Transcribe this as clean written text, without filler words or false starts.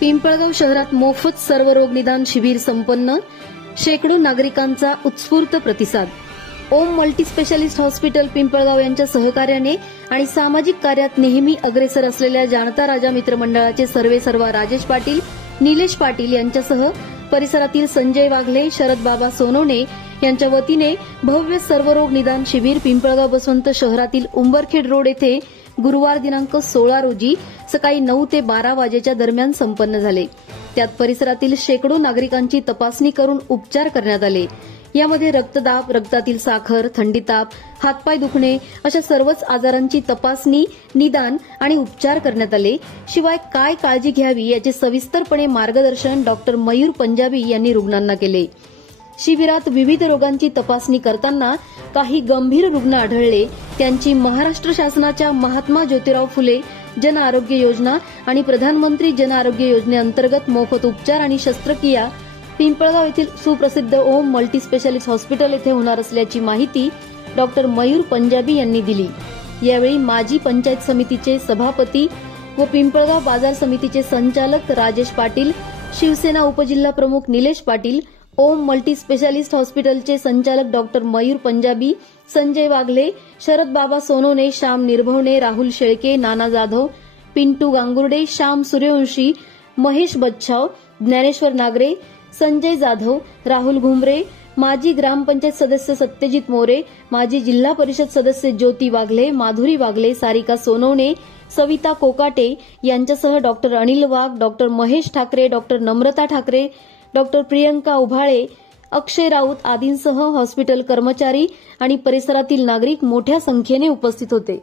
पिंपळगाव शहरात मोफत सर्वरोग निदान शिबिर संपन्न. शेकडो नागरिकांचा उत्स्फूर्त प्रतिसाद. ओम मल्टीस्पेशालिस्ट हॉस्पिटल पिंपळगाव यांच्या सहकार्याने आणि सामाजिक कार्यात नेहमी अग्रेसर असलेल्या जाणता राजा मित्र मंडळाचे सर्वेसर्वा राजेश पाटील, निलेश पाटील यांच्यासह परिसरातील संजय वाघले, शरद बाबा सोनवणे यांच्या वतीने भव्य सर्वरोग निदान शिबिर पिंपळगाव बसवंत शहरातील उंबरखेड रोड येथे गुरुवार दिनांक 16 रोजी सकाळी 9 ते 12 वाजेच्या दरम्यान संपन्न झाले. त्यात परिसरातील शेकडो नागरिकांची तपासणी करून उपचार करण्यात आले. यामध्ये रक्तदाब, रक्तातील साखर, थंडीताप, हातपाय दुखणे अशा सर्वच आजारांची तपासणी, निदान आणि उपचार करण्यात आले. शिवाय काय काळजी घ्यावी याचे सविस्तरपणे मार्गदर्शन डॉक्टर मयूर पंजाबी यांनी रुग्णांना केले. शिबिरात विविध रोगांची तपासणी करताना काही गंभीर रुग्ण आढळले. त्यांची महाराष्ट्र शासनाच्या महात्मा ज्योतिराव फुले जन आरोग्य योजना आणि प्रधानमंत्री जन आरोग्य योजनेअंतर्गत मोफत उपचार आणि शस्त्रक्रिया पिंपळगाव येथील सुप्रसिद्ध ओम मल्टीस्पेशालिस्ट हॉस्पिटल येथे होणार असल्याची माहिती डॉक्टर मयूर पंजाबी यांनी दिली. यावेळी माजी पंचायत समितीचे सभापती व पिंपळगाव बाजार समितीचे संचालक राजेश पाटील, शिवसेना उपजिल्हा प्रमुख निलेश पाटील, ओम मल्टीस्पेशालिस्ट हॉस्पिटलचे संचालक डॉक्टर मयूर पंजाबी, संजय वाघले, शरद बाबा सोनवणे, श्याम निर्भवणे, राहुल शेळके, नाना जाधव, पिंटू गांगुर्डे, श्याम सूर्यवंशी, महेश बच्छाव, ज्ञानेश्वर नागरे, संजय जाधव, राहुल घुमरे, माजी ग्रामपंचायत सदस्य सत्यजित मोरे, माजी जिल्हा परिषद सदस्य ज्योती वाघले, माधुरी वाघले, सारिका सोनवणे, सविता कोकाटे यांच्यासह डॉक्टर अनिल वाघ, डॉक्टर महेश ठाकरे, डॉक्टर नम्रता ठाकरे, डॉक्टर प्रियंका उभाळे, अक्षय राऊत आदींसह हॉस्पिटल कर्मचारी आणि परिसरातील नागरिक मोठ्या संख्येने उपस्थित होते.